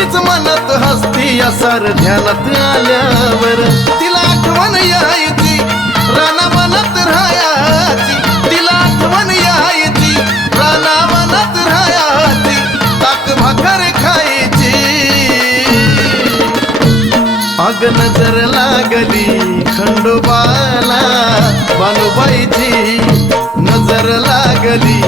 तीच मनात हसती असार ध्यानात आल्यावर तिला आठवण यायची रानावनात राहायची तिला आठवण यायची रानावनात राहायची ताक भाकर खायची अग नजर लागली खंडोबाला बानुबाईची नजर लागली